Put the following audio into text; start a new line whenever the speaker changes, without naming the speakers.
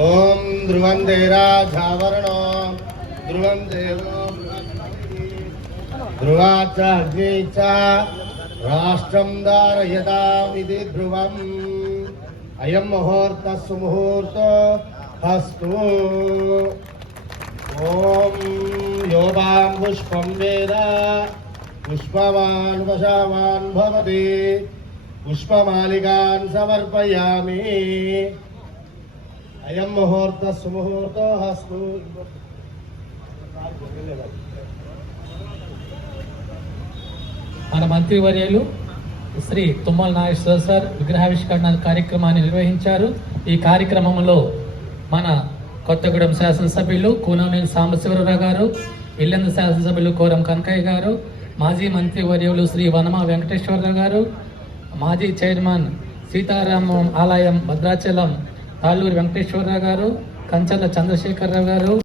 ఓం ధ్రువం దేరాజావరణ ధ్రువం దేవో ధ్రువాచ అగ్ని చ రాష్ట్రం దారయతామిది ధ్రువం. అయం ముహూర్త సుముహూర్తో హస్తు. ఓం యోగాం పుష్పం వేద. పుష్పవాన్ వశావాన్ భవతి. పుష్పమాలికాన్ సమర్పయామి. అయం ముహూర్త సుముహూర్త హస్తు
మన మంత్రివర్యులు శ్రీ తుమ్మల నాగేశ్వర సార్ విగ్రహావిష్కరణ కార్యక్రమాన్ని నిర్వహించారు. ఈ కార్యక్రమంలో మన కొత్తగూడెం శాసనసభ్యులు కూనమేని సాంబశివరావు గారు ఇల్లంద శాసనసభ్యులు కోరం కనకయ్య గారు మాజీ మంత్రి వర్యులు శ్రీ వనమ వెంకటేశ్వరరావు గారు మాజీ చైర్మన్ సీతారామం ఆలయం భద్రాచలం తాళ్ళూరి వెంకటేశ్వరరావు గారు కంచర్ల చంద్రశేఖరరావు గారు